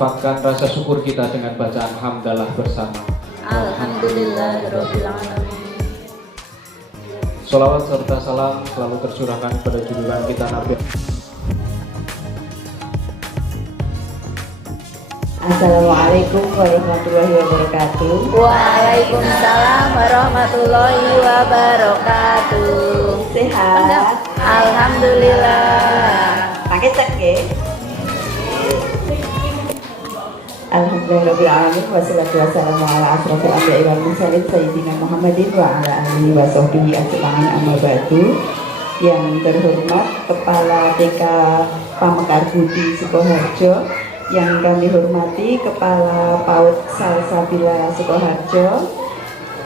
lapangkan rasa syukur kita dengan bacaan hamdalah bersama. Alhamdulillahirabbil alamin. Sholawat serta salam selalu tercurahkan kepada junjungan kita Nabi. Assalamualaikum warahmatullahi wabarakatuh. Waalaikumsalam warahmatullahi wabarakatuh. Sehat? Alhamdulillah. Pakai cek ya. Alhamdulillahirabbil alamin wassalatu wassalamu ala asrofil anbiya'i wal mursalin sayyidina Muhammadin wa ala alihi wa sahbihi ajma'in amma ba'du. Yang terhormat Kepala TK Pamekar Budi Sukoharjo, yang kami hormati Kepala PAUD Salsabila Sukoharjo,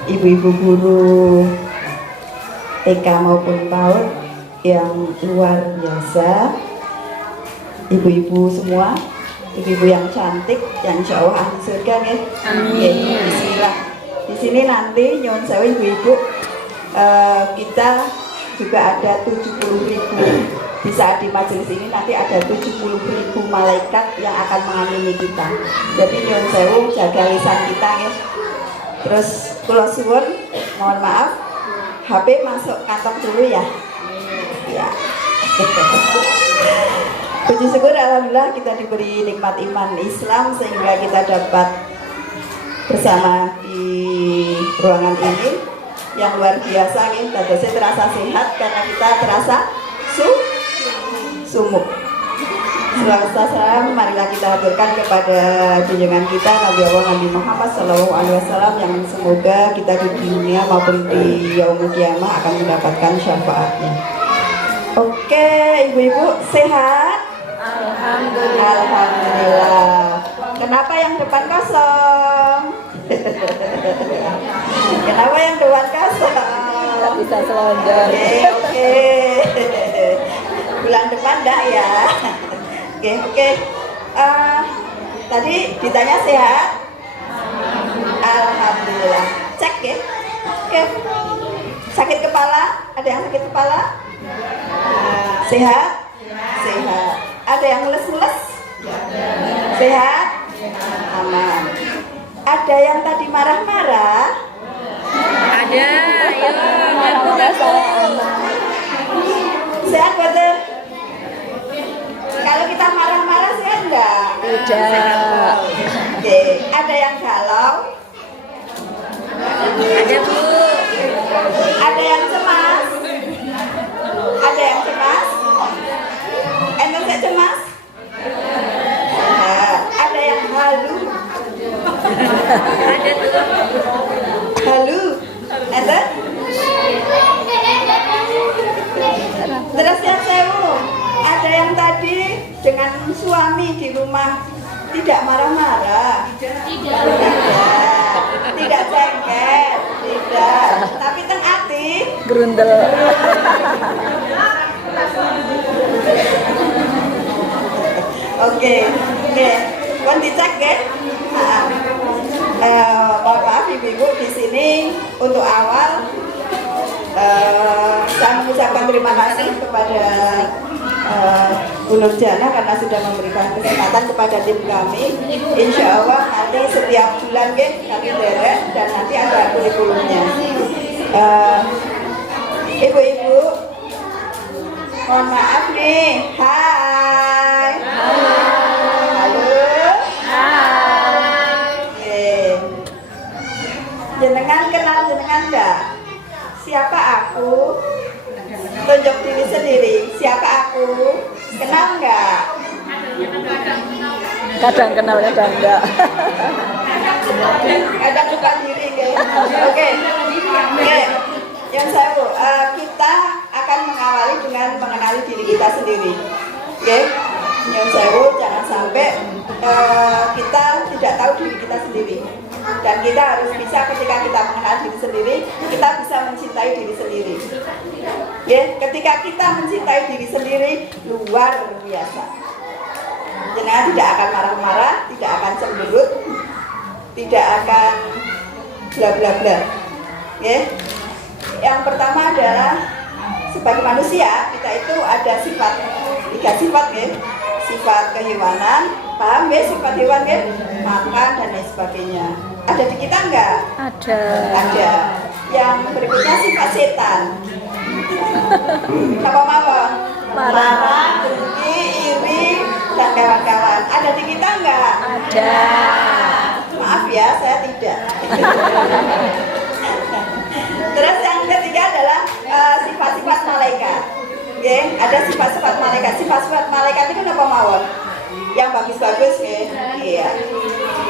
ibu-ibu guru TK maupun PAUD yang luar biasa, ibu-ibu semua, ibu-ibu yang cantik, yang insya Allah ahli surga ya. Amin. Bismillah. Di sini nanti nyuwun sewu ibu-ibu, kita juga ada 70.000. Di saat di majelis ini nanti ada 70.000 malaikat yang akan mengamini kita. Jadi nyuwun sewu jaga lisan kita ya. Terus kula suwun, mohon maaf, HP masuk kantong dulu ya. Ya. Puji syukur alhamdulillah kita diberi nikmat iman Islam sehingga kita dapat bersama di ruangan ini yang luar biasa nih. Tadi saya terasa sehat karena kita terasa sumuk. Salam, marilah kita aturkan kepada junjungan kita Nabi Allah Nabi Muhammad SAW yang semoga kita di dunia maupun di yaumul kiamah akan mendapatkan syafaatnya. Oke, ibu-ibu sehat? Alhamdulillah. Alhamdulillah. Kenapa yang depan kosong? Kenapa yang depan kosong? Bisa selonjor. Oke. Bulan depan enggak ya? Oke. Tadi ditanya sehat? Alhamdulillah. Cek ya. Oke. Sakit kepala? Ada yang sakit kepala? Sehat? Sehat. Ada yang mules-mules? Sehat? Aman. Ada yang tadi marah-marah? Ada, ayo ngaku-ngaku. Sehat betul? Kalau kita marah-marah sehat enggak? Tidak. Oke. Ada yang galau? Ada Bu. Ada yang cemas? Ada yang cemas? Enten saya cemas? Sehat. Ada yang halu? Ada tuh. Halu? Enten? Terus yang sewu, ada yang tadi dengan suami di rumah tidak marah-marah, tidak cengket, tidak, tapi teng ati Grundel. Oke, kon dicek ya. Mohon maaf ibu-ibu, di sini untuk awal saya mengucapkan terima kasih kepada Bu Nurjana karena sudah memberikan kesempatan kepada tim kami. Insya Allah nanti setiap bulan kami derek dan nanti ada kurikulumnya. Ibu-ibu, mohon maaf nih. Hai. Halo. Oke. Jenengan kenal jenengan enggak? Siapa aku? Tunjuk diri sendiri. Siapa aku? Kenal enggak? Kadang kenal, kadang enggak. Kadang lupa diri Oke. Yang saya kita akan mengawali dengan mengenali diri kita sendiri. Oke. Yang saya jangan sampai kita tidak tahu diri kita sendiri. Dan kita harus bisa ketika kita mengenal diri sendiri, kita bisa mencintai diri sendiri. Ya, ketika kita mencintai diri sendiri, luar biasa. Jenengan tidak akan marah-marah, tidak akan cemberut, tidak akan bla bla bla. Ya. Yang pertama adalah sebagai manusia kita itu ada sifat, 3 sifat ya. Sifat kehewanan, Paham ya sifat hewan ya? Makan dan lain sebagainya. Ada di kita enggak? Ada. Ada. Yang berikutnya sifat setan. Apa-apa? Marah, dengki, iri, dan kawan-kawan. Ada di kita enggak? Ada. Maaf ya, saya tidak. Terus yang ketiga adalah sifat-sifat malaikat. Oke, ada sifat-sifat malaikat. Sifat-sifat malaikat itu apa mawon? Yang bagus-bagus ya. Iya.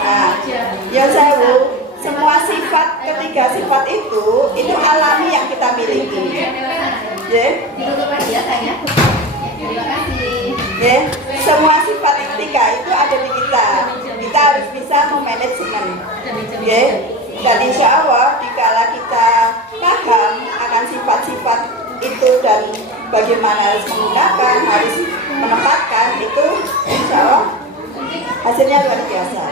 Nah, yang saya semua sifat, ketiga sifat itu alami yang kita miliki. Ya. Ya, semua sifat ketiga itu ada di kita. Kita harus bisa memanajemen. Ya. Dan insya Allah dikala kita paham akan sifat-sifat itu dan bagaimana harus menggunakan, harus menempatkan itu, insya Allah hasilnya luar biasa.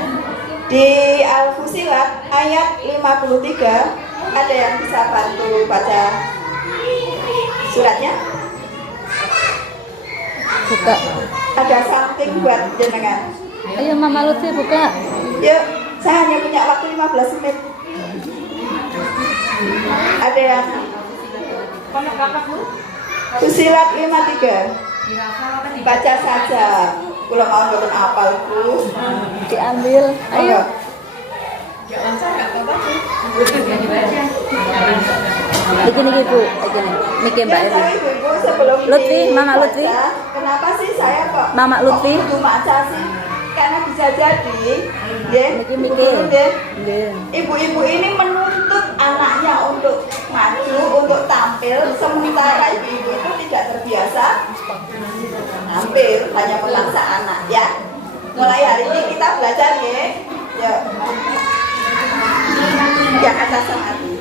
Di Al-Fusilat ayat 53 ada yang bisa bantu baca suratnya? Buka. Ada something buat jenengan. Ayo Mama Lutfi buka. Yuk, saya hanya punya waktu 15 menit. Ada yang Fusilat 53 baca saja. Kalau mau nonton apal Bu Diambil. Ayo. Begini Bu, begini. Niki Mbak Ya, Eri. tapi Ibu sebelum Lutfi, Mama dibaca, Lutfi. kenapa sih saya kok Mama Lutfi. kudu maca sih? Karena bisa jadi ya, Niki mikir. ya, Nggih. ibu-ibu ini menuntut anaknya untuk maju, untuk tampil, sementara ibu-ibu itu tidak terbiasa tampil, hanya memaksa anak ya. Mulai hari ini kita belajar ya. Ya. Ya atas hati.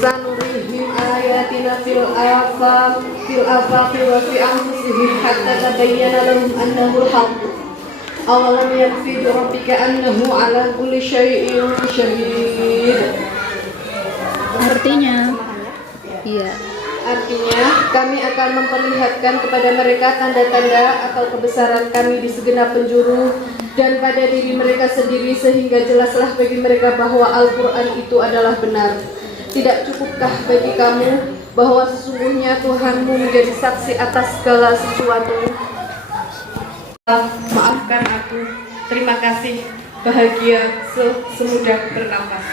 Sanurihim ayatina fil afaqi wa fi anfusihim hatta tabayyana lahum annahu al-haqq. Awalam yakfi bi rabbika annahu ala kulli syai'in syahid. Artinya. Iya. Artinya, kami akan memperlihatkan kepada mereka tanda-tanda atau kebesaran kami di segenap penjuru dan pada diri mereka sendiri sehingga jelaslah bagi mereka bahwa Al-Quran itu adalah benar. Tidak cukupkah bagi kamu bahwa sesungguhnya Tuhanmu menjadi saksi atas segala sesuatu? Maafkan aku. Terima kasih. Bahagia semudah bernafas.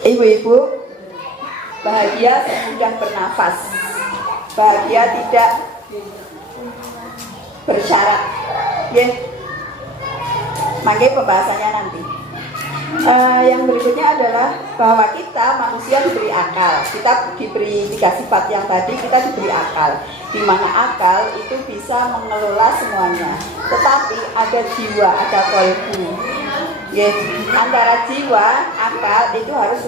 Ibu-ibu, bahagia semudah bernafas, bahagia tidak bersyarat. Ya, makanya pembahasannya nanti. Yang berikutnya adalah bahwa kita manusia diberi akal. Kita diberi 3 sifat yang tadi, kita diberi akal. Di mana akal itu bisa mengelola semuanya. Tetapi ada jiwa, ada kolbu. Ya, antara jiwa, akal itu harus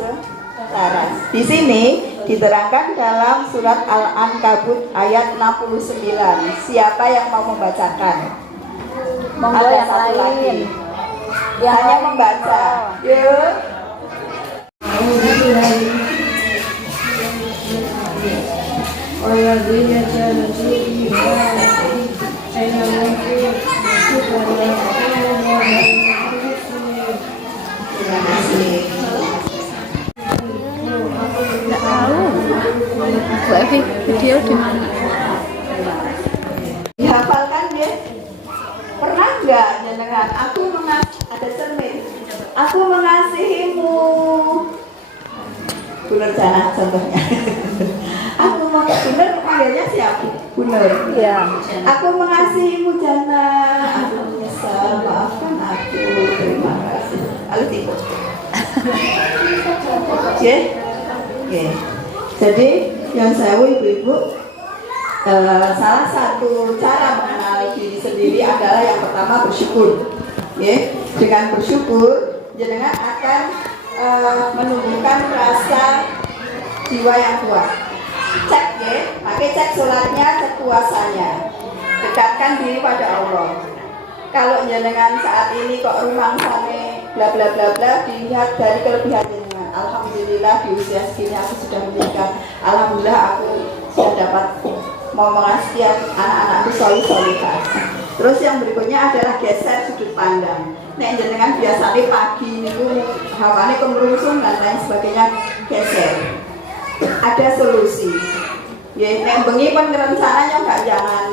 selaras. Di sini diterangkan dalam surat Al-Ankabut ayat 69. Siapa yang mau membacakan? Monggo Ada yang satu lain. lagi. Yang Hanya lain membaca. Yuk. Terima kasih. Nggak tahu. Bu Evi, video di mana? Dihafalkan ya. Pernah nggak jenengan? Ada cermin. Aku mengasihimu. Buner Jana contohnya. Aku mau Buner panggilnya siapa? Buner. Iya. Aku mengasihimu Jana. Aku menyesal, maafkan aku. Terima kasih. Lalu tiba. Oke. Oke. Jadi yang saya ibu-ibu, salah satu cara mengenali diri sendiri adalah yang pertama bersyukur. Ya, dengan bersyukur jenengan akan menumbuhkan rasa jiwa yang kuat. Cek ya, pakai cek sholatnya, cek puasanya. Dekatkan diri pada Allah. Kalau jenengan saat ini kok rumang sampai bla bla bla bla, dilihat dari kelebihan jenengan. alhamdulillah di usia segini aku sudah menikah, alhamdulillah aku sudah dapat momongan sekian anak-anakku solih-solihah. Terus yang berikutnya adalah geser sudut pandang. Nek jenengan biasanya pagi niku hawane kemerungsung dan lain sebagainya, geser. Ada solusi. Ya, nek bengi pun rencananya nggak jangan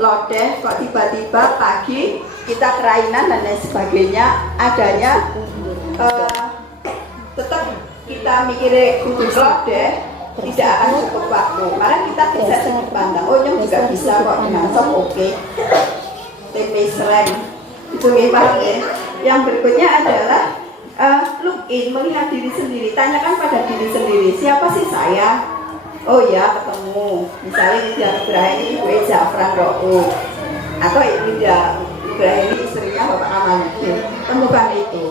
lodeh, kok tiba-tiba pagi kita kerainan dan lain sebagainya, adanya tetap kita mikirnya kudu lodeh, tidak akan cukup waktu. Karena kita geser sudut pandang. Oh, yang juga bisa kok ngasok, oke. Tempe sereng itu paham ya. Yang berikutnya adalah look in, melihat diri sendiri. Tanyakan pada diri sendiri, siapa sih saya? Oh ya, ketemu misalnya Lydia Nugraha ini ibu Zafran Ro'u, atau Lydia Nugraha ini istrinya Bapak Kamaluddin. Temukan itu.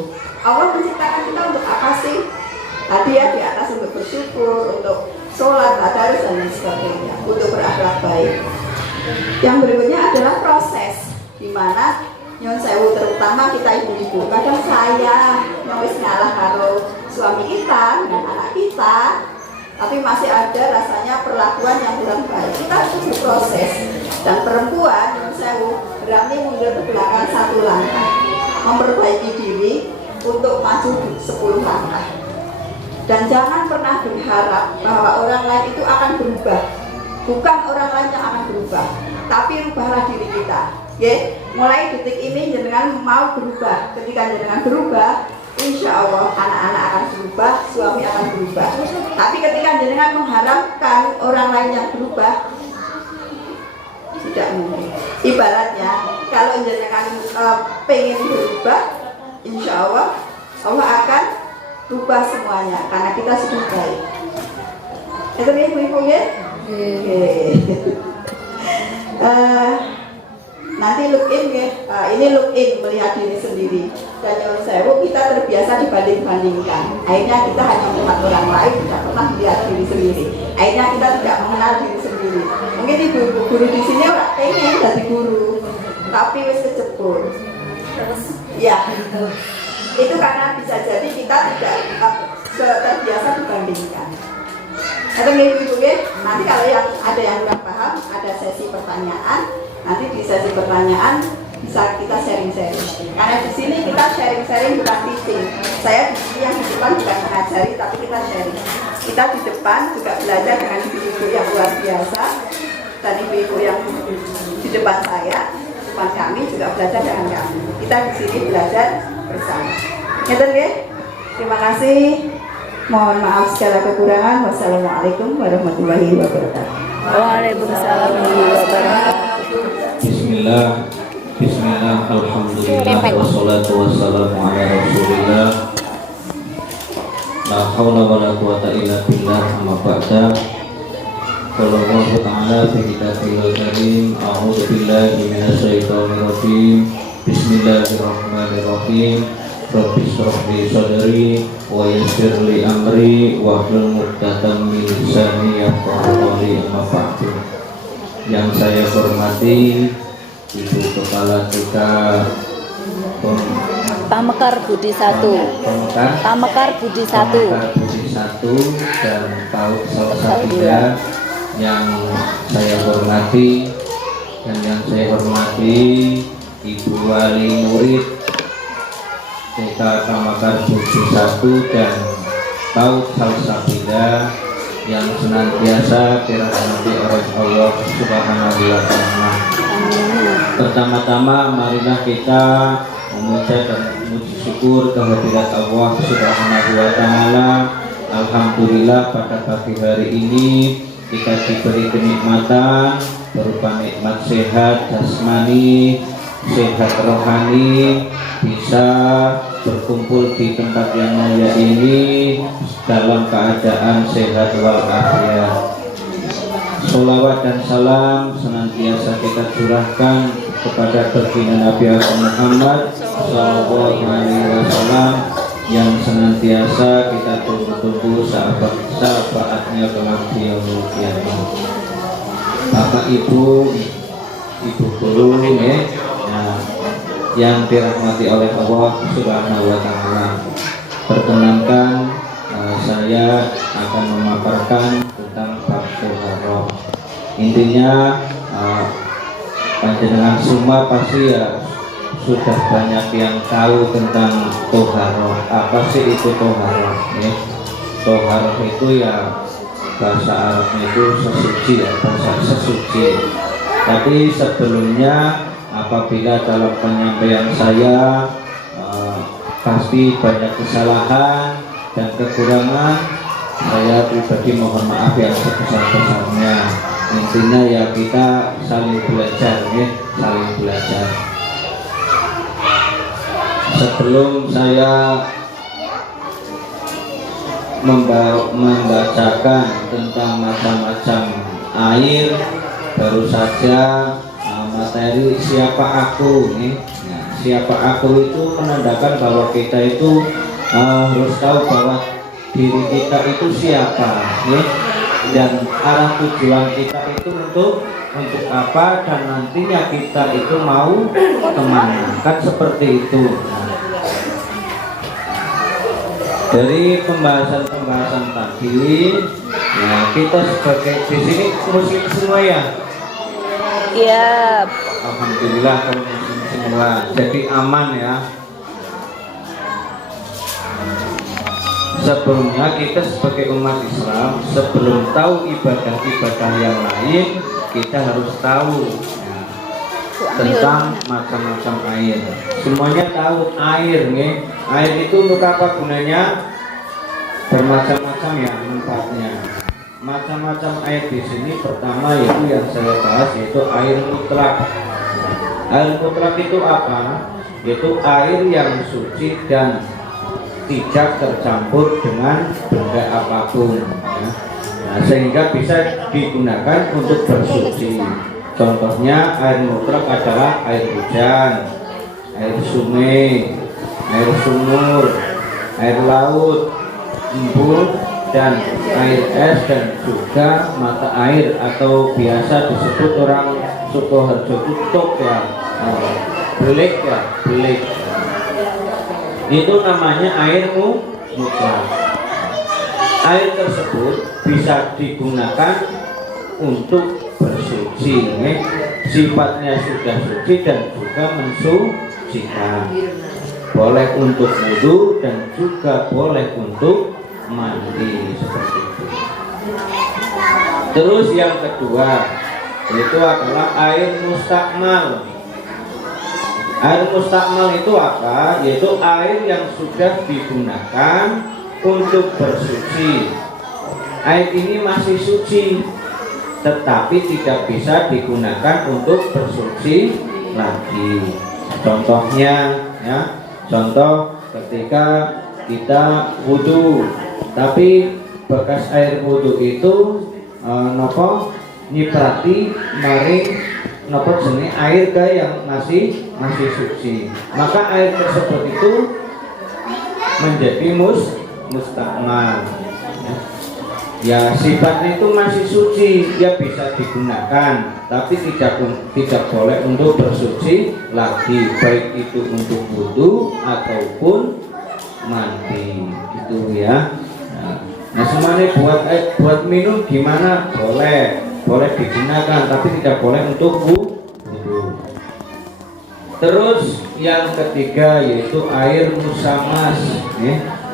Allah menciptakan kita untuk apa sih? Hadiah di atas untuk bersyukur, untuk sholat, tadarus dan lain sebagainya, untuk berakhlak baik. Yang berikutnya adalah proses, di mana nyon sewu terutama kita ibu-ibu, kadang saya wis ngalah karo suami kita dengan anak kita, tapi masih ada rasanya perlakuan yang kurang baik. Kita harus berproses, dan perempuan nyon sewu berani mundur ke belakang 1 langkah, memperbaiki diri untuk maju 10 langkah. Dan jangan pernah berharap bahwa orang lain itu akan berubah. Bukan orang lain yang akan berubah, tapi rubahlah diri kita. Ya, mulai detik ini jenengan mau berubah. Ketika jenengan berubah, insya Allah anak-anak akan berubah, suami akan berubah. Tapi ketika jenengan mengharapkan orang lain yang berubah, tidak mungkin. Ibaratnya kalau jenengan pengen berubah, insya Allah Allah akan rubah semuanya karena kita sudah baik. Itu ibu-ibu ya. Nanti look in ya, ini look in, melihat diri sendiri. Dan yang sewu kita terbiasa dibanding-bandingkan. Akhirnya kita hanya melihat orang lain, tidak pernah melihat diri sendiri. Akhirnya kita tidak mengenal diri sendiri. Mungkin ibu-ibu guru di sini orang pengen jadi guru, tapi wis kejebur. Ya, itu karena bisa jadi kita tidak terbiasa dibandingkan. Atau ibu-ibu ya, nanti kalau yang ada yang kurang paham, ada sesi pertanyaan. Nanti di sesi pertanyaan bisa kita sharing-sharing. Karena di sini kita sharing-sharing bukan teaching. Saya di sini yang di depan bukan mengajari, tapi kita sharing. Kita di depan juga belajar dengan ibu-ibu yang luar biasa, dan ibu-ibu yang di depan saya, depan kami juga belajar dengan kami. Kita di sini belajar bersama. Gitu ya. Terima kasih. Mohon maaf segala kekurangan. Wassalamualaikum warahmatullahi wabarakatuh. Waalaikumsalam warahmatullahi wabarakatuh. Bismillah, Bismillah, Alhamdulillah, wassalatu wassalamu ala Rasulillah. La hawla wa la quwata illa billah, amma ba'da. Qala Allah Ta'ala fi kitabihil karim, a'udzu billahi minasy syaithanir rajim. Bismillahirrahmanirrahim. Rabbi shrah li sadri wa yassir li amri wa hlul 'uqdatam min lisani yafqahu qawli, amma ba'du. Yang saya hormati Ibu Kepala TK Pamekar Budi 1. Pamekar Budi 1 dan PAUD Salsabila yang saya hormati, dan yang saya hormati Ibu Wali Murid TK Pamekar Budi 1 dan PAUD Salsabila yang senantiasa dirahmati oleh Allah Subhanahu wa Ta'ala. Pertama-tama marilah kita memuja dan memuji syukur kehadirat Allah Subhanahu wa Ta'ala. Alhamdulillah pada pagi hari ini kita diberi kenikmatan berupa nikmat sehat jasmani, sehat rohani, bisa berkumpul di tempat yang mulia ini dalam keadaan sehat walafiat. Sholawat dan salam senantiasa kita curahkan kepada baginda Nabi Muhammad Sallallahu Alaihi Wasallam yang senantiasa kita tunggu-tunggu sahabatnya kelak di yaumul qiyamah. Bapak Ibu, Ibu guru ya, yang dirahmati oleh Allah Subhanahu wa Ta'ala. Perkenankan Intinya panjenengan semua pasti ya sudah banyak yang tahu tentang toharoh. Apa sih itu toharoh? Toharoh itu ya bahasa Arabnya itu sesuci ya, bahasa sesuci. Tapi sebelumnya apabila dalam penyampaian saya pasti banyak kesalahan dan kekurangan, saya pribadi mohon maaf yang sebesar-besarnya. Intinya ya kita saling belajar ya, saling belajar. Sebelum saya membacakan tentang macam-macam air, baru saja materi siapa aku nih. Nah, siapa aku itu menandakan bahwa kita itu harus tahu bahwa diri kita itu siapa nih, dan arah tujuan kita itu untuk apa, dan nantinya kita itu mau kemana, kan seperti itu. Dari pembahasan tadi, nah kita sebagai di sini muslim semua ya. Iya. Alhamdulillah kalau muslim semua, jadi aman ya. Sebelumnya kita sebagai umat Islam, sebelum tahu ibadah-ibadah yang lain, kita harus tahu tentang macam-macam air. Semuanya tahu air nih. Air itu untuk apa gunanya? Bermacam-macam ya manfaatnya. Macam-macam air di sini pertama yaitu yang saya bahas yaitu air mutlak. Air mutlak itu apa? Yaitu air yang suci dan tidak tercampur dengan benda apapun ya. Nah, sehingga bisa digunakan untuk bersuci. Contohnya air mutlak adalah air hujan, air sungai, air sumur, air laut, embun, dan air es, dan juga mata air atau biasa disebut orang Sukoharjo tutup ya, belik ya, belik. Itu namanya air mutlak. Air tersebut bisa digunakan untuk bersuci, sifatnya sudah suci dan juga mensucikan. Boleh untuk wudu dan juga boleh untuk mandi seperti itu. Terus yang kedua itu adalah air mustakmal. Air mustakmal itu apa? Yaitu air yang sudah digunakan untuk bersuci. Air ini masih suci, tetapi tidak bisa digunakan untuk bersuci lagi. Contohnya ya, contoh ketika kita wudhu, tapi bekas air wudhu itu nopo nyiprati maring nopo jenis air yang masih suci, maka air tersebut itu menjadi mustakmal. Ya sifatnya itu masih suci, ya bisa digunakan, tapi tidak boleh untuk bersuci lagi, baik itu untuk wudu ataupun mandi, gitu ya. Nah semuanya buat minum gimana? Boleh digunakan, tapi tidak boleh untuk wudu. Terus yang ketiga yaitu air musamas,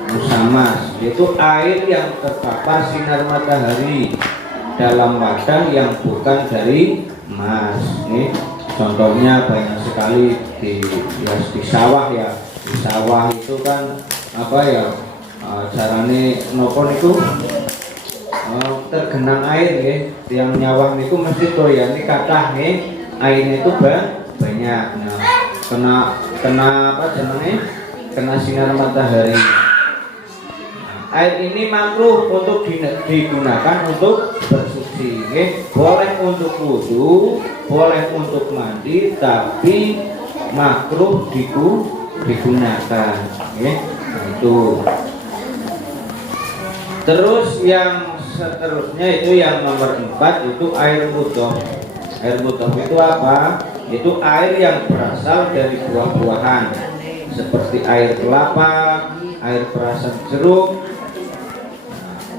musamas yaitu air yang terpapar sinar matahari dalam wadah yang bukan dari emas. Contohnya banyak sekali di sawah ya. Di sawah itu kan apa ya, carane nopo niku tergenang air nggih. Yang nyawah niku mesti toyane kathah nggih. Airnya itu banyak. Nah, kena apa jenenge? Kena sinar matahari. Air ini makruh untuk digunakan untuk bersuci, boleh untuk wudu, boleh untuk mandi, tapi makruh digunakan, nah, itu. Terus yang seterusnya itu yang nomor 4 itu air mudhof. Air mudhof itu apa? Itu air yang berasal dari buah-buahan seperti air kelapa, air perasan jeruk.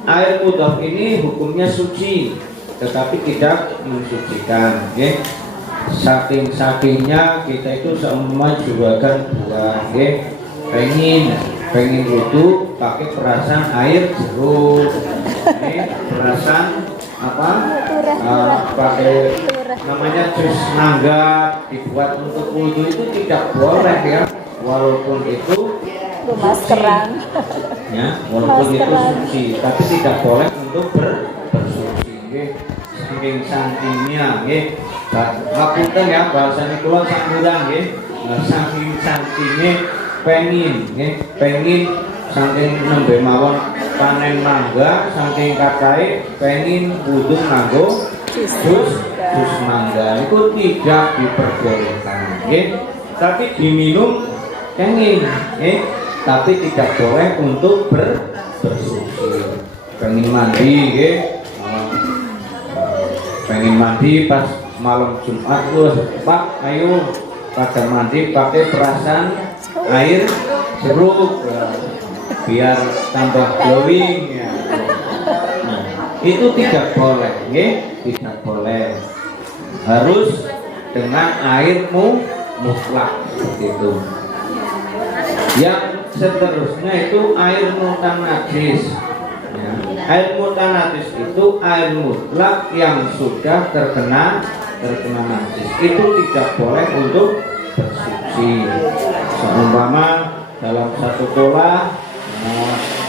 Air mudhof ini hukumnya suci tetapi tidak mensucikan. Okay? Saking-sakingnya kita itu semua juragan buah. Okay? pengen wudhu pakai perasan air jeruk. Ini perasan apa? Pakai namanya jus mangga dibuat untuk wudhu itu tidak boleh ya, walaupun itu maskeran ya, walaupun itu suci, tapi tidak boleh untuk bersuci. Saking-sakingnya ngapunten ya, bahasanya kula sambutan nggih. Saking-sakingnya pengen saking nembe mawon panen mangga, saking katae pengen wudhu nganggo jus mangga itu tidak diperbolehkan, tapi diminum pengen, tapi tidak boleh untuk bersuci. Pengen mandi, pengen mandi pas malam Jumat, Pak, ayo pada mandi pakai perasan air jeruk biar tambah glowing ya. Nah, itu tidak boleh, tidak boleh. Harus dengan airmu mutlak begitu. Yang seterusnya itu air mutanatis. Ya. Air mutanatis itu air mutlak yang sudah terkena najis. Itu tidak boleh untuk bersuci. Seumpama dalam satu kolah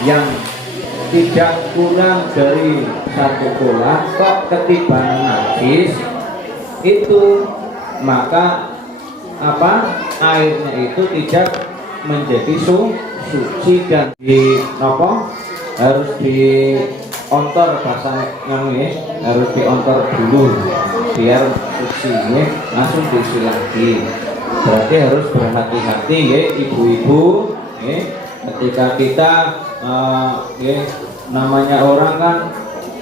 yang tidak kurang dari satu kolah kok ketiban najis, itu maka airnya itu tidak menjadi suci dan harus diontor, bahasanya harus diontor dulu biar suci, langsung diisi lagi. Berarti harus berhati-hati ibu-ibu, ketika kita namanya orang kan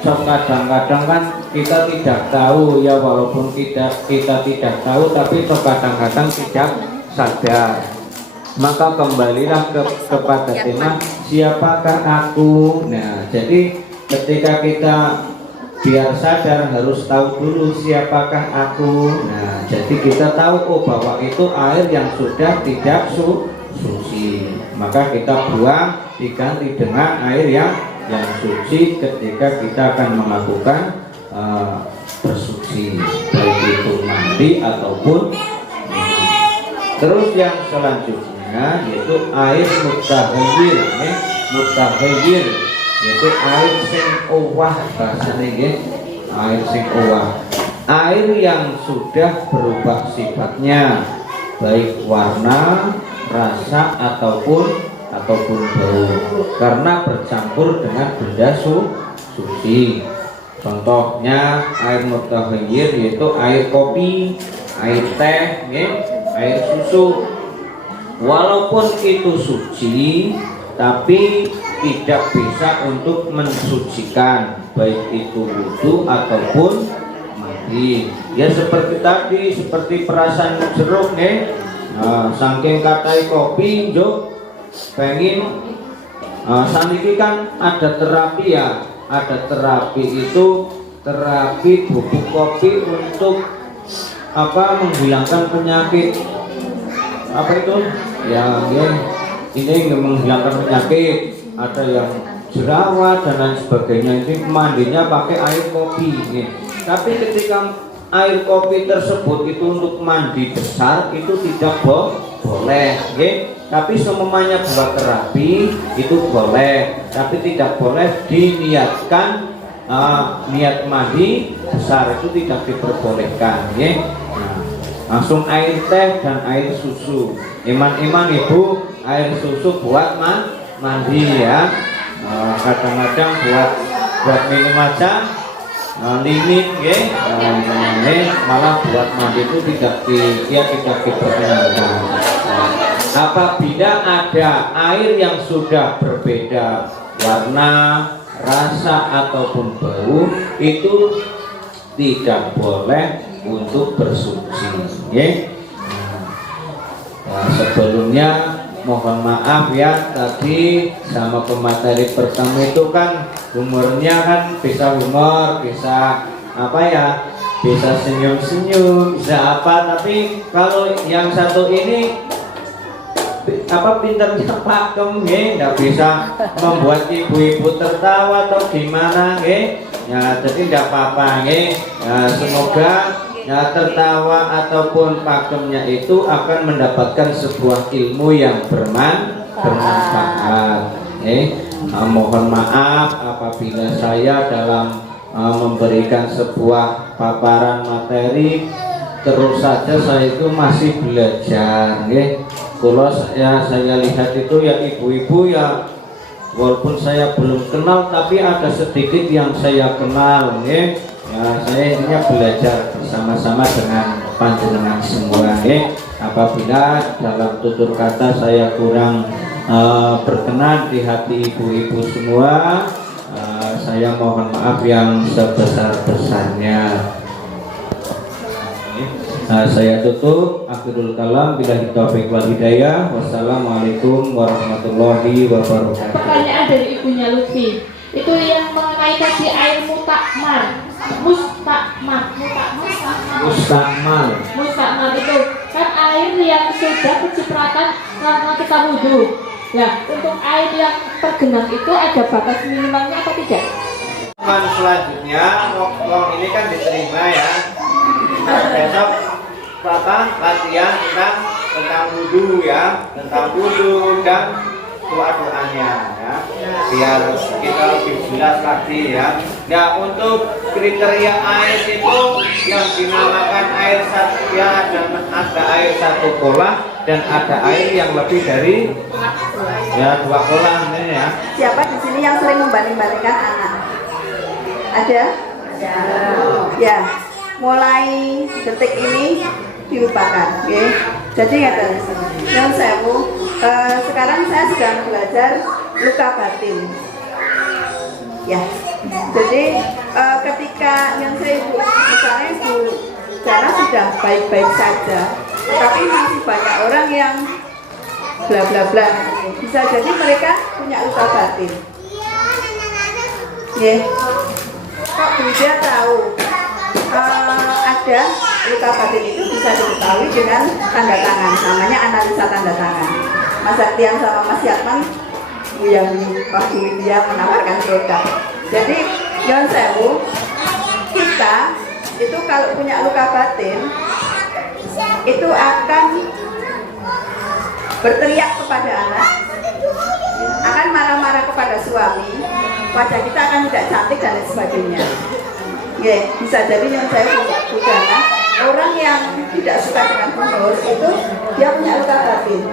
kadang-kadang kan kita tidak tahu ya, walaupun kita tidak tahu tapi kadang-kadang tidak sadar. Maka kembalilah kepada tema siapakah aku. Nah, jadi ketika kita biar sadar harus tahu dulu siapakah aku. Nah, jadi kita tahu bahwa itu air yang sudah tidak suci, maka kita buang, diganti dengan air yang suci ketika kita akan melakukan bersuci, baik itu mandi ataupun terus yang selanjutnya yaitu air mutahayyir. Mutahayyir yaitu air sing owah, bahasanya air sing owah, air yang sudah berubah sifatnya baik warna, rasa ataupun bau karena bercampur dengan benda suci. Contohnya air mutahayyir yaitu air kopi, air teh, air susu. Walaupun itu suci, tapi tidak bisa untuk mensucikan baik itu wudu ataupun mandi. Ya seperti tadi, seperti perasan jeruk saking katai kopi pengen saniki kan ada terapi ya, ada terapi itu terapi bubuk kopi untuk menghilangkan penyakit itu ya, ini menghilangkan penyakit, ada yang jerawat dan lain sebagainya. Ini mandinya pakai air kopi tapi ketika air kopi tersebut itu untuk mandi besar itu tidak boleh, tapi semuanya buat terapi itu boleh, tapi tidak boleh diniatkan niat mandi besar itu tidak diperbolehkan. Langsung air teh dan air susu. Iman ibu, air susu buat mandi ya. Kadang-kadang buat minum aja limit malah buat mandi itu tidak diperkenankan. Apabila ada air yang sudah berbeda warna, rasa ataupun bau itu tidak boleh untuk bersuci. Nah, sebelumnya mohon maaf ya, tadi sama pemateri pertama itu kan humornya kan bisa humor, bisa apa ya, bisa senyum-senyum, bisa apa. Tapi kalau yang satu ini apa, pinternya pakem, nggak bisa membuat ibu-ibu tertawa atau gimana, ya, jadi tidak apa-apa, ya, semoga ya tertawa ataupun pakemnya itu akan mendapatkan sebuah ilmu yang bermanfaat. Mohon maaf apabila saya dalam memberikan sebuah paparan materi terus saja saya itu masih belajar. Kalau saya lihat itu ya ibu-ibu ya, walaupun saya belum kenal tapi ada sedikit yang saya kenal, ya, saya ini belajar bersama-sama dengan panjenengan semua. Apabila dalam tutur kata saya kurang berkenan di hati ibu-ibu semua, saya mohon maaf yang sebesar-besarnya. Saya tutup, akhirul kalam, billahi taufiq wal hidayah. Wassalamualaikum warahmatullahi wabarakatuh. Pertanyaan dari ibunya Lutfi itu yang mengenai tadi air mustakmal itu kan air yang sudah kecipratan karena kita wudhu. Nah, untuk air yang tergenang itu ada batas minimalnya atau tidak? Selanjutnya, wong ini kan diterima ya. Besok latihan tentang wudhu ya, tentang wudhu dan doa-doanya ya, biar kita lebih jelas lagi ya. Nah, untuk kriteria air itu yang dinamakan air satu ya, ada air satu kolam dan ada air yang lebih dari ya 2 kolam ini ya. Siapa di sini yang sering membanding-bandingkan anak? Ada? Ya. Mulai detik ini dilupakan, Jadi kata yang sewu, sekarang saya sedang belajar luka batin, ya. Jadi ketika yang saya misalnya Bu Jana sudah baik-baik saja, tapi masih banyak orang yang bla bla bla. Bisa jadi mereka punya luka batin, Kok Bunda tahu? Ada luka batin itu bisa diketahui dengan tanda tangan, namanya analisa tanda tangan. Mas Aktian sama Mas Yatman yang waktu dia menawarkan produk. Jadi Yon Sewu, kita itu kalau punya luka batin itu akan berteriak kepada anak, akan marah-marah kepada suami, wajah kita akan tidak cantik dan lain sebagainya. Bisa jadi yang saya budana orang yang tidak suka dengan hunus itu dia punya luka batin.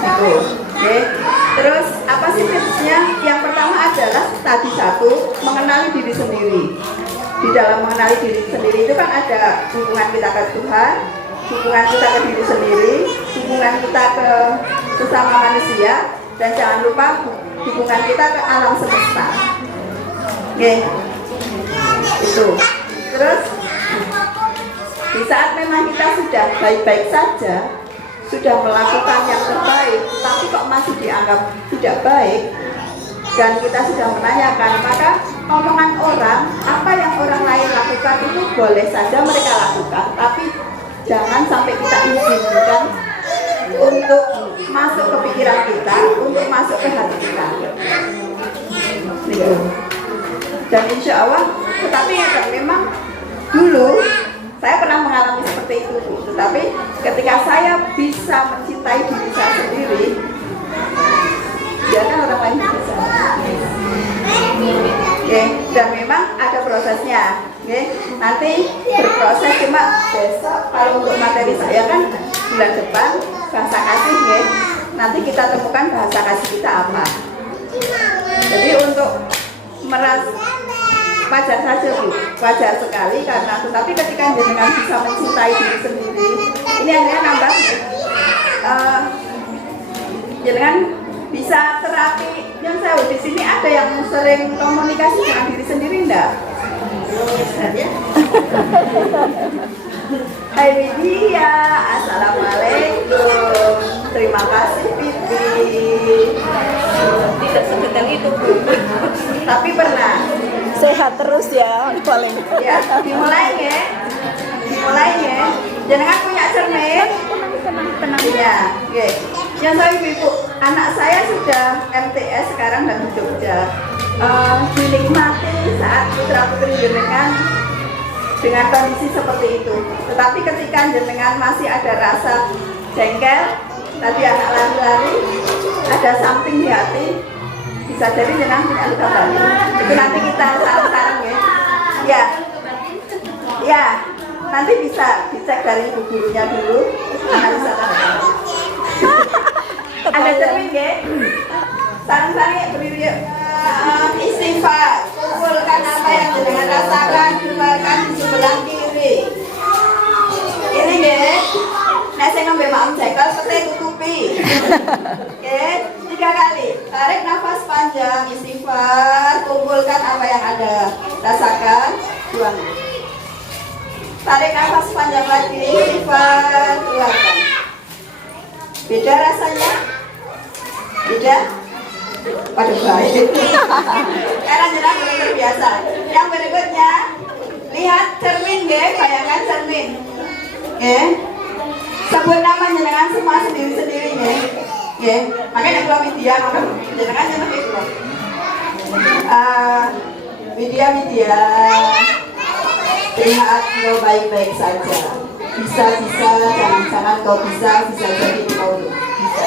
Gitu. Terus apa sih tipsnya? Yang pertama adalah tadi satu, mengenali diri sendiri. Di dalam mengenali diri sendiri itu kan ada hubungan kita ke Tuhan, hubungan kita ke diri sendiri, hubungan kita ke sesama manusia, dan jangan lupa hubungan kita ke alam semesta. Itu. Terus di saat memang kita sudah baik-baik saja, sudah melakukan yang terbaik, tapi kok masih dianggap tidak baik, dan kita sudah menanyakan, maka omongan orang, apa yang orang lain lakukan itu boleh saja mereka lakukan, tapi jangan sampai kita izinkan untuk masuk ke pikiran kita, untuk masuk ke hati kita. Dan insya Allah, tetapi memang dulu saya pernah mengalami seperti itu, Bu. Tetapi ketika saya bisa mencintai diri saya sendiri, biarkan orang lain bisa. Dan memang ada prosesnya. Nanti berproses, cuma besok kalau untuk materi saya kan bulan depan bahasa kasih, nanti kita temukan bahasa kasih kita apa. Jadi untuk merasa wajar saja, Bu, wajar sekali karena tetapi ketika jenengan bisa mencintai diri sendiri, ini akhirnya nambah jenengan bisa terapi. Yang saya di sini ada yang sering komunikasi dengan diri sendiri enggak? Hai Widya, assalamualaikum. Terima kasih Pipi. Tidak sedetail itu, Bu. Tapi pernah. Sehat terus ya paling. Ya, dimulai ya. Dimulai ya. Jangan punya cermin. Tenang. Ya, oke. Yang saya ibu, anak saya sudah MTS sekarang dan di Jogja. Dinikmati saat putra putri jenengan dengan kondisi seperti itu. Tetapi ketika jenengan masih ada rasa jengkel, tadi anak lari-lari, ada something di hati, bisa jadi jenengan punya luka batin. Itu nanti kita sarang-sarang ya. Ya, ya. Nanti bisa dicek dari ibu gurunya dulu, analisa tanda. Ada cermin ya? Sarang-sarang ya, berdiri yuk. Istighfar, kumpulkan apa yang jenengan rasakan, keluarkan di sebelah kiri. Ini ya, nah saya ngambil maaf jengkel, seperti tutupi. Oke, 3 kali. Tarik nafas panjang, istighfar, kumpulkan apa yang ada, rasakan, buang. Tarik nafas panjang lagi, istighfar, keluarkan. Beda rasanya? Beda? Pada baik. Karena jenang belum terbiasa. Yang berikutnya, lihat cermin ya, bayangkan cermin. Ya. Sebut nama jenengan semua sendiri-sendiri ya. Ya. Makanya kalau media, maka jenengan jangan itu. Media. Terima kau baik-baik saja. Bisa, jangan-jangan kau bisa jadi kau bisa.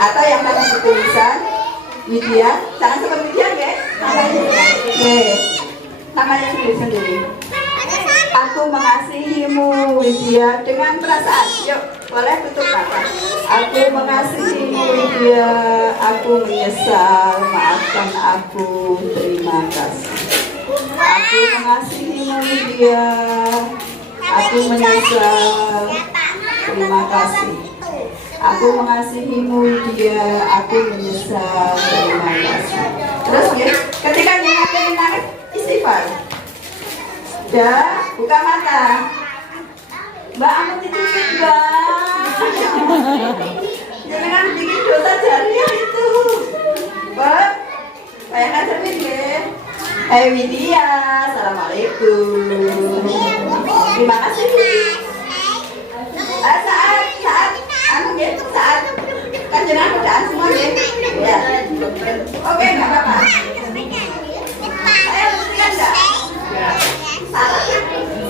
Atau yang tadi tulisan Widya, jangan seperti Widya ya. Namanya sendiri-sendiri. Aku mengasihimu Widya dengan perasaan. Yuk, boleh tutup mata. Aku mengasihimu Widya, aku menyesal, maafkan aku, terima kasih. Aku mengasihimu Widya, aku menyesal, terima kasih. Aku mengasihimu Widya, aku menyesal, terima kasih. Terus ya, ketika menghadapi nangis istighfar. Dah, buka mata. Mbak, aku titipin Mbak. Jangan bikin dosa jariah itu. Mbak, bayangkan cermin ya. Widya, assalamualaikum. Terima kasih. Saat kan jenengan kerjaan semua ya. Ya. Oke, nggak apa-apa. Saya lestikan nggak? Salah.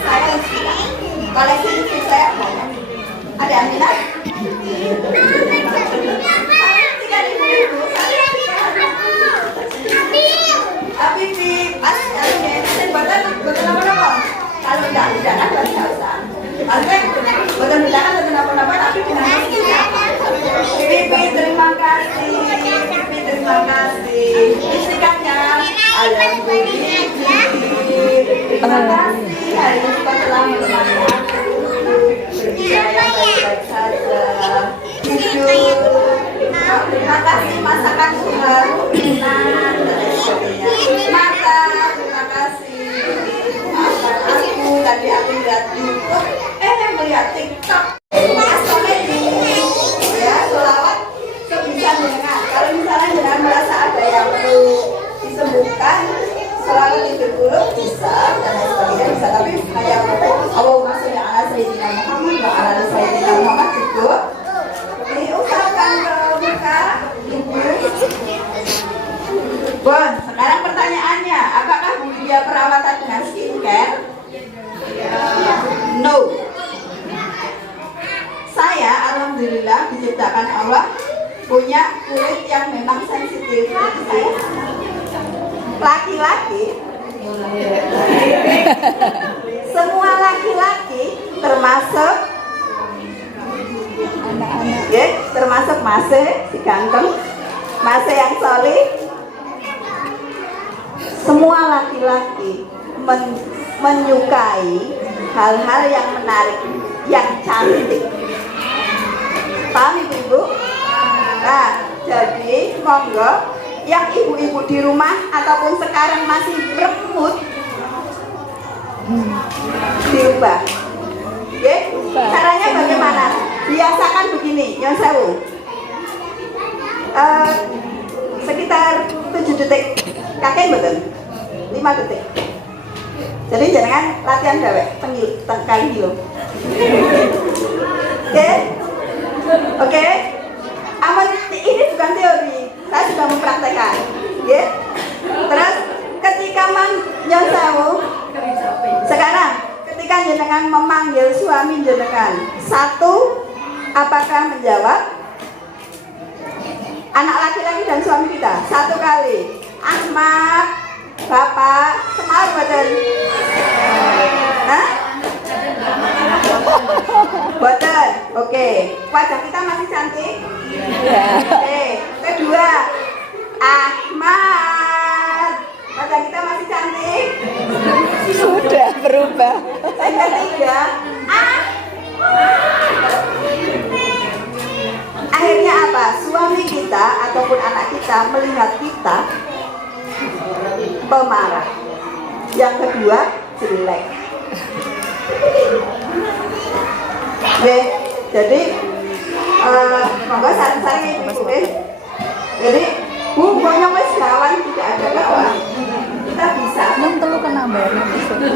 Saya lestikan. Koleksi listrik saya banyak. Ada aminat? Saya lestikan ibu-ibu. Tapi di pas kalinya saya betul apa? Kalau nggak kan nggak usah. Maksudnya betul apa? Tapi dengan Pipi terima kasih. Istikannya alhamdulillah. Terima kasih hari ini kau telah menemani aku. Saya baik-baik saja. Hidup. Terima kasih masakan baru. Mata, terima kasih. Maafkan aku tadi aku lihat YouTube. Melihat TikTok. Selawat sebisa jenengan. Kalau misalnya jenengan merasa ada yang perlu disembuhkan, selawat itu dulu bisa dan lain sebagainya bisa. Tapi kayak Allahumma sholli ala sayyidina Muhammad wa ala sayyidina Muhammad cukup. Diucapkan ke muka ibu. Bon, sekarang pertanyaannya, apakah Bu Widya perawatan dengan skincare? No. Saya alhamdulillah diciptakan Allah punya kulit yang memang sensitif. Jadi saya laki-laki, semua laki-laki termasuk ya, termasuk Mase si ganteng, Mase yang solih. Semua laki-laki menyukai hal-hal yang menarik, yang cantik. Paham ibu-ibu? Nah, jadi monggo yang ibu-ibu di rumah ataupun sekarang masih beremut diubah. Oke? Caranya bagaimana? Biasakan begini, Nyon Sewu. Sekitar 7 detik. Kakek betul? 5 detik. Jadi jangan latihan gawe kali kilo. Oke. Amal ini bukan teori, saya sudah mempraktekkan. Terus ketika nyon sewu, sekarang ketika jenengan memanggil suami jenengan, satu, apakah menjawab? Anak laki-laki dan suami kita, satu kali. Ahmad, Bapak, Semar badan. Hah? Badan, oke. Wajah kita masih cantik? Oke. Kedua, Ahmad, wajah kita masih cantik? Sudah berubah. Yang ketiga, akhirnya apa? Suami kita ataupun anak kita melihat kita pemarah. Yang kedua, jelek. Oke, jadi monggo saling-saling ibu. Jadi pokoknya wis lawan tidak ada lawan. Kita bisa. Yang telu kena bayar.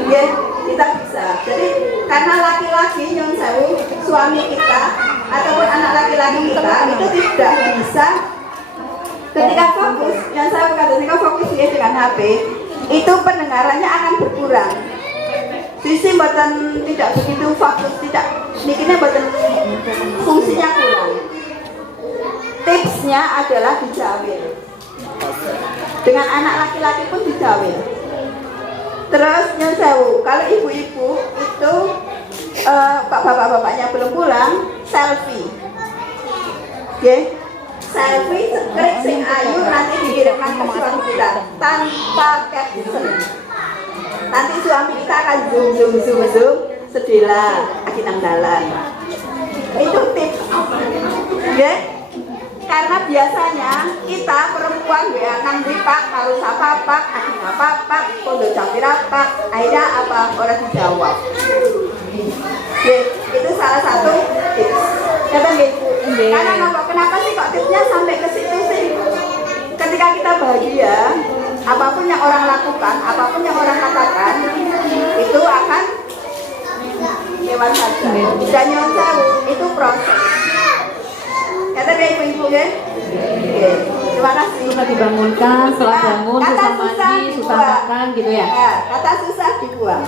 Ya, kita bisa. Jadi karena laki-laki nyon sewu suami kita ataupun anak laki-laki kita itu tidak bisa ketika fokus, yang saya kata ketika fokus ya dengan HP itu pendengarannya akan berkurang. Sisi badan tidak begitu fokus, tidak niknya badan fungsinya kurang. Tipsnya adalah dijawil. Dengan anak laki-laki pun dijawil. Terus nyon sewu, kalau ibu-ibu itu bapak-bapaknya belum pulang, selfie. Selfie klik sing ayu nanti dikirimkan ke suami kita tanpa caption. Nanti suami kita akan zoom sedila akinang dalan. Itu tips. Karena biasanya kita perempuan akan dipak kalau sapapak, aking apa-pak, kondo campirapak, akhirnya apa orang dijawab. Itu salah satu tips. Kata Ibu. Karena kenapa sih kok tipsnya sampai ke situ sih? Ketika kita bahagia, apapun yang orang lakukan, apapun yang orang katakan, itu akan lewat saja. Dan nyon sewu itu proses. Kata ibu-ibu kan? Terima kasih. Susah dibangunkan, setelah bangun susah mandi, susah makan gitu ya. Kata susah dibuang.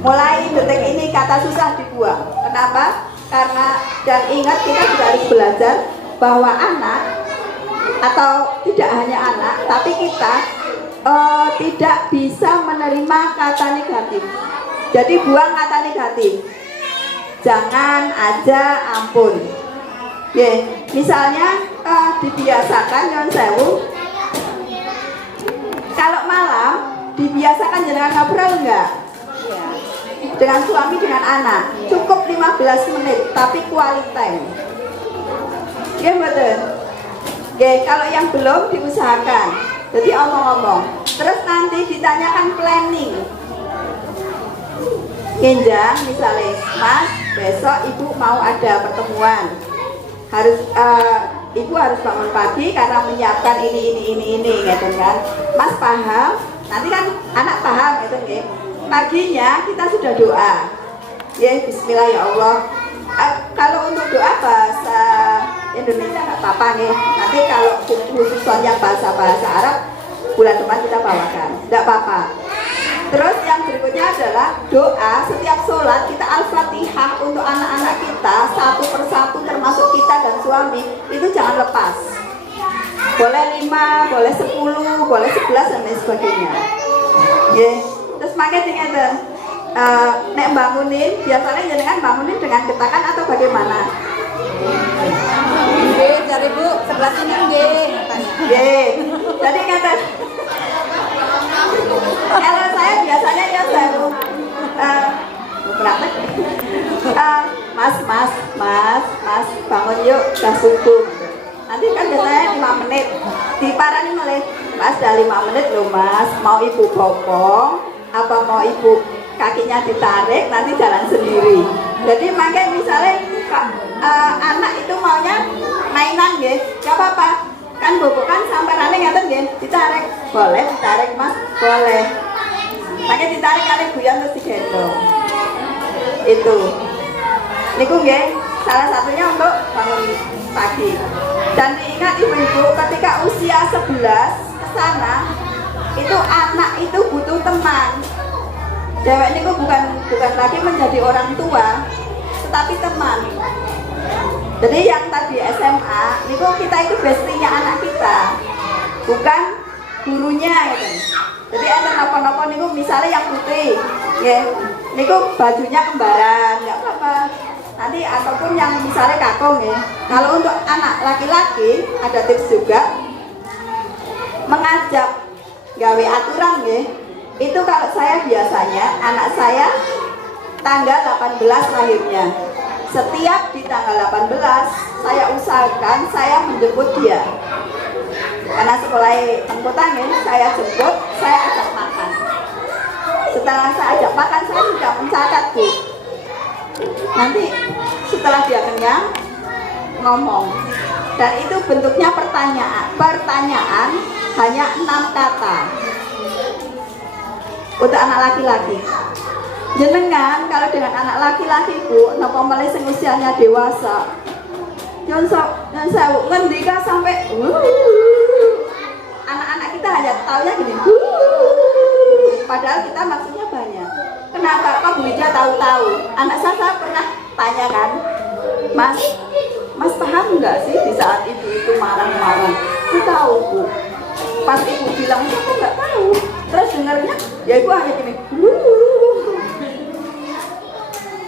Mulai detik ini kata susah dibuang. Kenapa? Karena dan ingat kita juga harus belajar bahwa anak atau tidak hanya anak, tapi kita tidak bisa menerima kata negatif. Jadi buang kata negatif. Jangan, aja, ampun. Misalnya dibiasakan nyon sewu. Kalau malam dibiasakan jangan ngobrol enggak? Dengan suami, dengan anak cukup 15 menit tapi quality time. Betul. Kalau yang belum diusahakan. Jadi omong-omong. Terus nanti ditanyakan planning. Genjang misalnya, Mas, besok ibu mau ada pertemuan. Ibu harus bangun pagi karena menyiapkan ini gitu kan. Mas paham? Nanti kan anak paham gitu kan. Paginya kita sudah doa. Bismillah ya Allah. Kalau untuk doa bahasa Indonesia nggak apa-apa nih. Nanti kalau khusus yang bahasa Arab bulan depan kita bawakan. Nggak apa-apa. Terus yang berikutnya adalah doa setiap sholat kita Al-Fatihah untuk anak-anak kita satu persatu termasuk kita dan suami itu jangan lepas. Boleh 5, boleh 10, boleh 11 dan lain sebagainya. Terus makanya tinggal nek bangunin biasanya jangan bangunin dengan getakan atau bagaimana? Cari Bu, sebelah sini Jadi kata kalau saya biasanya ya saya praktek mas bangun yuk udah subuh. Nanti kan biasanya 5 menit diparani malah mas dah 5 menit loh mas, mau ibu bopong apa mau ibu kakinya ditarik nanti jalan sendiri. Jadi makanya misalnya anak itu maunya mainan gak apa-apa kan bobokan sampai rane ngaten nggih ditarik boleh ditarik mas boleh Makanya ditarik kali guyon terus digendong. Itu. Niku nggih salah satunya untuk bangun pagi. Dan diingat ibu-ibu ketika usia 11 ke sana itu anak itu butuh teman. Dewek niku bukan lagi menjadi orang tua, tetapi teman. Jadi yang tadi SMA, niku kita itu bestinya anak kita, bukan gurunya gitu. Jadi ada nopo-nopo niku misalnya yang putih, ya, niku bajunya kembaran, nggak apa-apa. Nanti ataupun yang misalnya kakung ya. Kalau untuk anak laki-laki ada tips juga, mengajak gawe aturan ya. Itu kalau saya biasanya anak saya tanggal 18 lahirnya. Setiap di tanggal 18 saya usahakan saya menjemput dia. Karena sekolah angkutan ya, saya jemput, saya ajak makan. Setelah saya ajak makan saya sudah mencatat Bu. Nanti setelah dia kenyang ngomong. Dan itu bentuknya pertanyaan hanya 6 kata. Untuk anak laki-laki. Jenengan kalau dengan anak laki-laki Bu, napa malih sing usianya dewasa. Yon sewu ngendika sampai anak-anak kita hanya taunya gini. Padahal kita maksudnya banyak. Kenapa Pak Bu Ija tahu-tahu? Anak saya pernah tanya kan, Mas paham nggak sih di saat ibu itu marah-marah? Aku tahu Bu. Pas ibu bilang aku nggak tahu. Terus dengarnya, ya ibu hanya gini.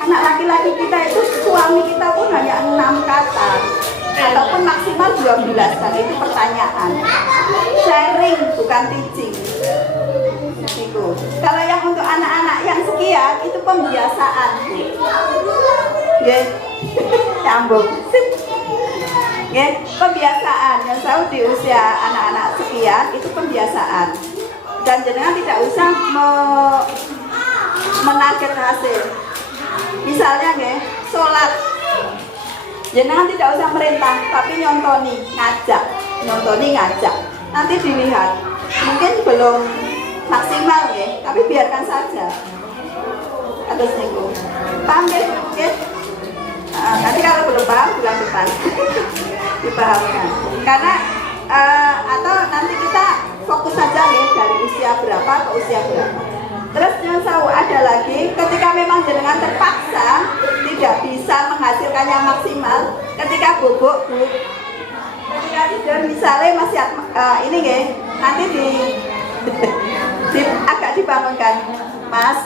Anak laki-laki kita itu, suami kita pun hanya 6 kata ataupun maksimal 12 kan, itu pertanyaan. Sharing bukan teaching. Itu. Kalau yang untuk anak-anak yang sekian itu pembiasaan. Ya, nyambung. Ya, pembiasaan yang selalu di usia anak-anak sekian itu pembiasaan. Dan jenengan tidak usah menarget hasil. Misalnya nggih, sholat. Jenengan tidak usah merintah, tapi nyontoni, ngajak. Nanti dilihat. Mungkin belum maksimal ya, tapi biarkan saja. Atas niku. Paham ya? Nanti kalau belum paham bulan depan dipahamkan. Karena atau nanti kita fokus saja ya dari usia berapa ke usia berapa. Terus yang tahu ada lagi, ketika memang jenengan terpaksa tidak bisa menghasilkannya maksimal, ketika bobok Bu, ketika tidur misalnya masih ini ya, nanti agak dibangunkan, Mas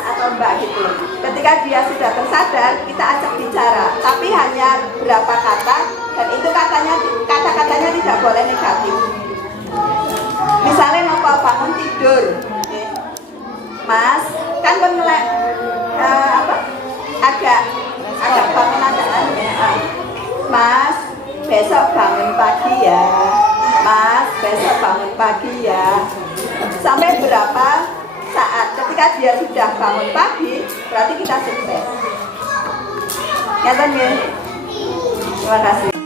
atau Mbak gitu. Ketika dia sudah tersadar, kita ajak bicara, tapi hanya berapa kata, dan itu kata-katanya tidak boleh negatif. Misalnya mau bangun tidur, Mas, kan menelek agak bangun agak Mas, besok bangun pagi ya. Mas, besok bangun pagi ya. Sampai berapa saat? Ketika dia sudah bangun pagi, berarti kita sukses. Nyata nih. Terima kasih.